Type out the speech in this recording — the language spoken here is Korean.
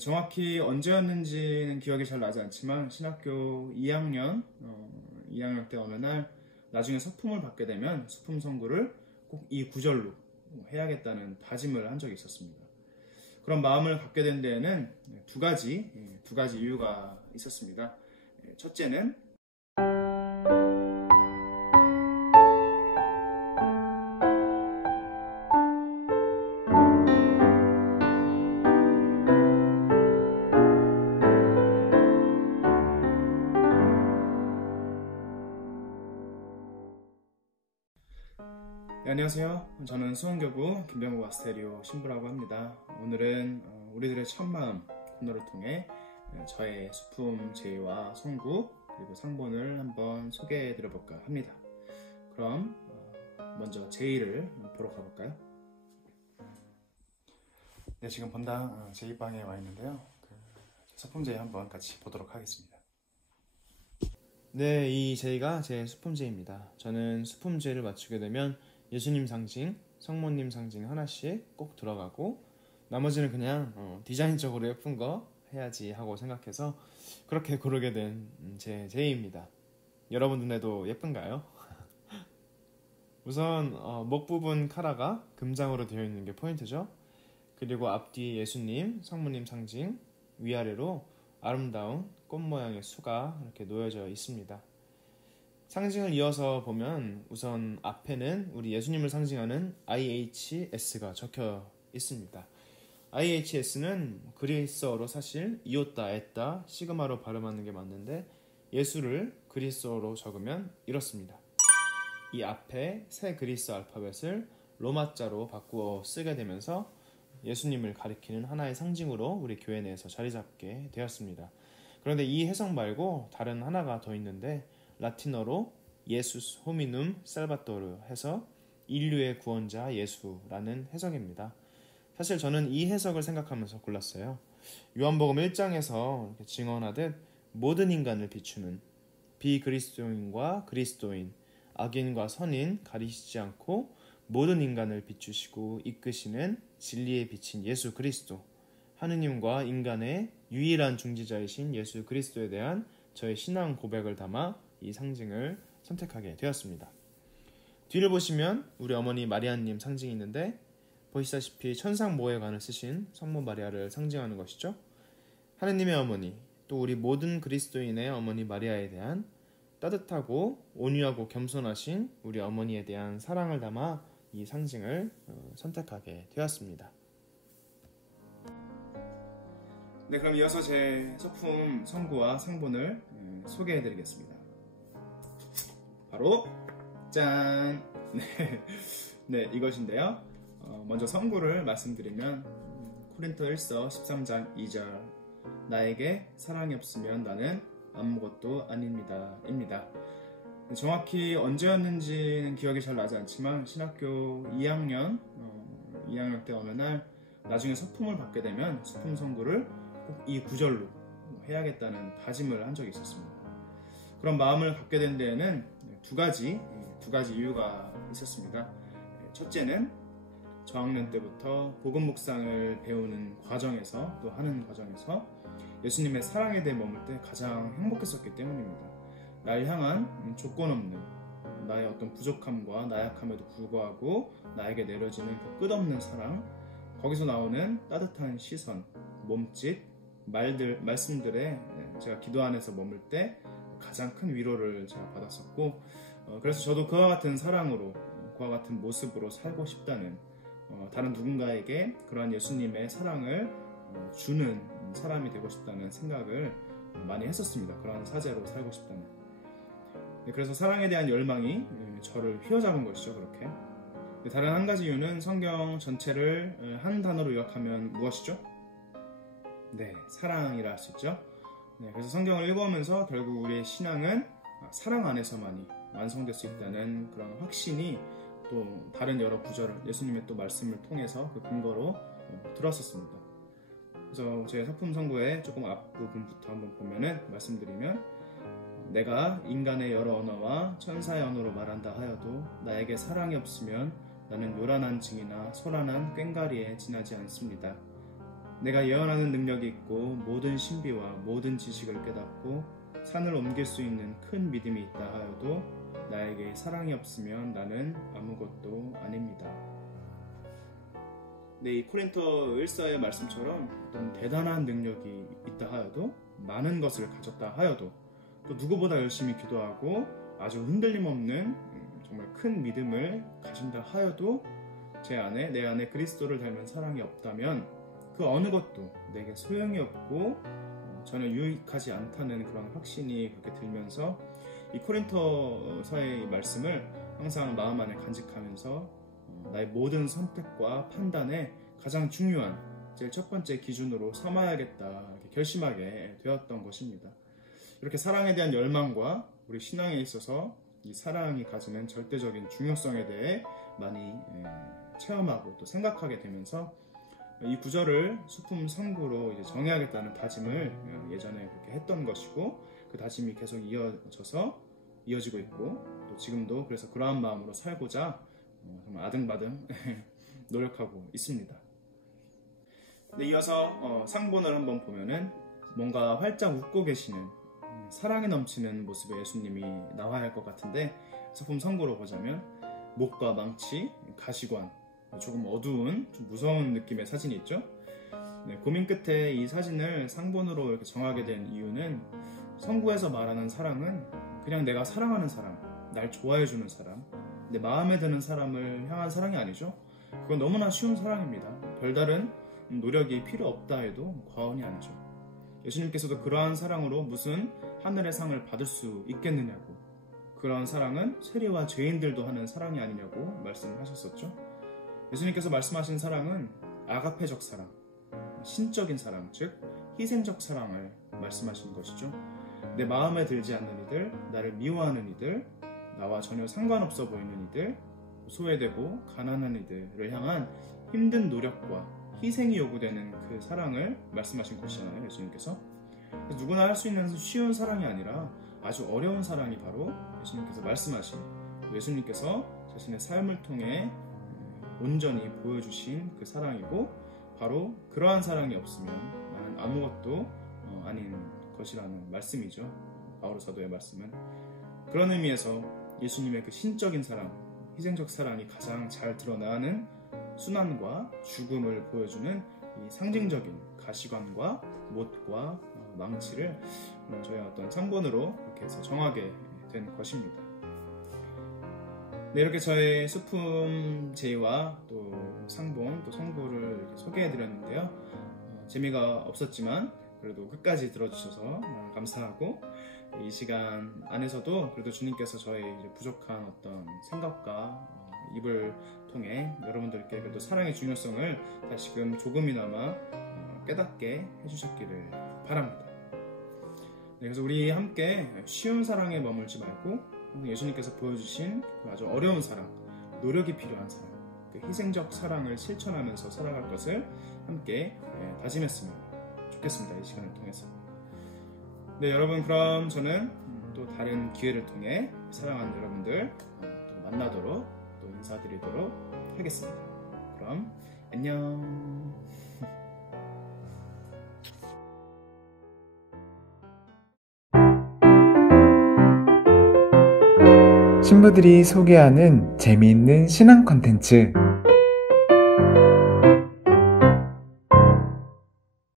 정확히 언제였는지는 기억이 잘 나지 않지만 신학교 2학년 때 어느 날 나중에 서품을 받게 되면 서품 선구를 꼭 이 구절로 해야겠다는 다짐을 한 적이 있었습니다. 그런 마음을 갖게 된 데에는 두 가지 이유가 있었습니다. 첫째는 안녕하세요. 저는 수원교구 김병국 아스테리오 신부라고 합니다. 오늘은 우리들의 첫마음 코너를 통해 저의 수품 제의와 선구 그리고 상본을 한번 소개해 드려볼까 합니다. 그럼 먼저 제의를 보러 가볼까요? 네, 지금 본당 제의방에 와 있는데요. 수품 제의 한번 같이 보도록 하겠습니다. 네, 이 제의가 제 수품 제의입니다. 저는 수품 제의를 맞추게 되면 예수님 상징, 성모님 상징 하나씩 꼭 들어가고 나머지는 그냥 디자인적으로 예쁜 거 해야지 하고 생각해서 그렇게 고르게 된 제 제의입니다. 여러분 눈에도 예쁜가요? 우선 목 부분 카라가 금장으로 되어 있는 게 포인트죠. 그리고 앞뒤 예수님, 성모님 상징, 위아래로 아름다운 꽃 모양의 수가 이렇게 놓여져 있습니다. 상징을 이어서 보면 우선 앞에는 우리 예수님을 상징하는 IHS가 적혀 있습니다. IHS는 그리스어로 사실 이오타, 에타, 시그마로 발음하는 게 맞는데 예수를 그리스어로 적으면 이렇습니다. 이 앞에 새 그리스 알파벳을 로마자로 바꾸어 쓰게 되면서 예수님을 가리키는 하나의 상징으로 우리 교회 내에서 자리 잡게 되었습니다. 그런데 이 해석 말고 다른 하나가 더 있는데 라틴어로 예수스 호미눔 살바토르 해서 인류의 구원자 예수라는 해석입니다. 사실 저는 이 해석을 생각하면서 골랐어요. 요한복음 1장에서 증언하듯 모든 인간을 비추는 비그리스도인과 그리스도인, 악인과 선인 가리시지 않고 모든 인간을 비추시고 이끄시는 진리에 비친 예수 그리스도, 하느님과 인간의 유일한 중지자이신 예수 그리스도에 대한 저의 신앙 고백을 담아 이 상징을 선택하게 되었습니다. 뒤를 보시면 우리 어머니 마리아님 상징이 있는데 보시다시피 천상모해관을 쓰신 성모 마리아를 상징하는 것이죠. 하느님의 어머니, 또 우리 모든 그리스도인의 어머니 마리아에 대한 따뜻하고 온유하고 겸손하신 우리 어머니에 대한 사랑을 담아 이 상징을 선택하게 되었습니다. 네, 그럼 이어서 제 소품 선구와 상본을 소개해드리겠습니다. 바로 짠! 네, 이것인데요. 먼저 선구를 말씀드리면 코린토일서 13장 2절 나에게 사랑이 없으면 나는 아무것도 아닙니다. 입니다. 정확히 언제였는지는 기억이 잘 나지 않지만 신학교 2학년 때 어느 날 나중에 서품을 받게 되면 서품 선구를 꼭 이 구절로 해야겠다는 다짐을 한 적이 있었습니다. 그런 마음을 갖게 된 데에는 두 가지 이유가 있었습니다. 첫째는 저학년 때부터 복음 묵상을 배우는 과정에서 또 하는 과정에서 예수님의 사랑에 대해 머물 때 가장 행복했었기 때문입니다. 날 향한 조건 없는 나의 어떤 부족함과 나약함에도 불구하고 나에게 내려지는 그 끝없는 사랑, 거기서 나오는 따뜻한 시선, 몸짓, 말씀들에 제가 기도 안에서 머물 때 가장 큰 위로를 제가 받았었고 그래서 저도 그와 같은 사랑으로 그와 같은 모습으로 살고 싶다는 다른 누군가에게 그러한 예수님의 사랑을 주는 사람이 되고 싶다는 생각을 많이 했었습니다. 그러한 사제로 살고 싶다는. 그래서 사랑에 대한 열망이 저를 휘어잡은 것이죠. 그렇게. 다른 한 가지 이유는 성경 전체를 한 단어로 요약하면 무엇이죠? 네, 사랑이라 할 수 있죠. 네, 그래서 성경을 읽어오면서 결국 우리의 신앙은 사랑 안에서만이 완성될 수 있다는 그런 확신이 또 다른 여러 구절을 예수님의 또 말씀을 통해서 그 근거로 들었었습니다. 그래서 제 서품 선구의 조금 앞부분부터 한번 보면은 말씀드리면 내가 인간의 여러 언어와 천사의 언어로 말한다 하여도 나에게 사랑이 없으면 나는 요란한 징이나 소란한 꽹과리에 지나지 않습니다. 내가 예언하는 능력이 있고 모든 신비와 모든 지식을 깨닫고 산을 옮길 수 있는 큰 믿음이 있다 하여도 나에게 사랑이 없으면 나는 아무것도 아닙니다. 이 코린토 1서의 말씀처럼 어떤 대단한 능력이 있다 하여도, 많은 것을 가졌다 하여도, 또 누구보다 열심히 기도하고 아주 흔들림 없는 정말 큰 믿음을 가진다 하여도 내 안에 그리스도를 닮은 사랑이 없다면 그 어느 것도 내게 소용이 없고 전혀 유익하지 않다는 그런 확신이 그렇게 들면서 이 코린토서의 말씀을 항상 마음 안에 간직하면서 나의 모든 선택과 판단에 가장 중요한 제일 첫 번째 기준으로 삼아야겠다 이렇게 결심하게 되었던 것입니다. 이렇게 사랑에 대한 열망과 우리 신앙에 있어서 이 사랑이 가지는 절대적인 중요성에 대해 많이 체험하고 또 생각하게 되면서 이 구절을 수품 성구로 이제 정해야겠다는 다짐을 예전에 그렇게 했던 것이고, 그 다짐이 계속 이어지고 있고, 또 지금도 그래서 그러한 마음으로 살고자 정말 아등바등 노력하고 있습니다. 이어서 상본을 한번 보면은 뭔가 활짝 웃고 계시는 사랑이 넘치는 모습의 예수님이 나와야 할 것 같은데, 작품 선고로 보자면 목과 망치, 가시관, 조금 어두운 좀 무서운 느낌의 사진이 있죠. 고민 끝에 이 사진을 상본으로 이렇게 정하게 된 이유는, 선구에서 말하는 사랑은 그냥 내가 사랑하는 사람, 날 좋아해주는 사람, 내 마음에 드는 사람을 향한 사랑이 아니죠. 그건 너무나 쉬운 사랑입니다. 별다른 노력이 필요 없다 해도 과언이 아니죠. 예수님께서도 그러한 사랑으로 무슨 하늘의 상을 받을 수 있겠느냐고, 그러한 사랑은 세리와 죄인들도 하는 사랑이 아니냐고 말씀을 하셨었죠. 예수님께서 말씀하신 사랑은 아가페적 사랑, 신적인 사랑, 즉 희생적 사랑을 말씀하시는 것이죠. 내 마음에 들지 않는 이들, 나를 미워하는 이들, 나와 전혀 상관없어 보이는 이들, 소외되고 가난한 이들을 향한 힘든 노력과 희생이 요구되는 그 사랑을 말씀하신 것이잖아요, 예수님께서. 누구나 할 수 있는 쉬운 사랑이 아니라 아주 어려운 사랑이 바로 예수님께서 말씀하신, 예수님께서 자신의 삶을 통해 온전히 보여주신 그 사랑이고, 바로 그러한 사랑이 없으면 나는 아무것도 아닌 것이라는 말씀이죠. 바오로 사도의 말씀은. 그런 의미에서 예수님의 그 신적인 사랑, 희생적 사랑이 가장 잘 드러나는 순환과 죽음을 보여주는 이 상징적인 가시관과 못과 망치를 저희 어떤 상본으로 이렇게 해서 정하게 된 것입니다. 이렇게 저의 수품 제의와 또 상본, 또 성구를 이렇게 소개해드렸는데요. 재미가 없었지만 그래도 끝까지 들어주셔서 감사하고, 이 시간 안에서도 그래도 주님께서 저의 부족한 어떤 생각과 입을 통해 여러분들께 그래도 사랑의 중요성을 다시금 조금이나마 깨닫게 해주셨기를 바랍니다. 그래서 우리 함께 쉬운 사랑에 머물지 말고 예수님께서 보여주신 그 아주 어려운 사랑, 노력이 필요한 사랑, 그 희생적 사랑을 실천하면서 살아갈 것을 함께 다짐했으면 좋겠습니다. 이 시간을 통해서. 여러분, 그럼 저는 또 다른 기회를 통해 사랑하는 여러분들 또 만나도록, 또 인사드리도록 하겠습니다. 그럼 안녕. 신부들이 소개하는 재미있는 신앙 콘텐츠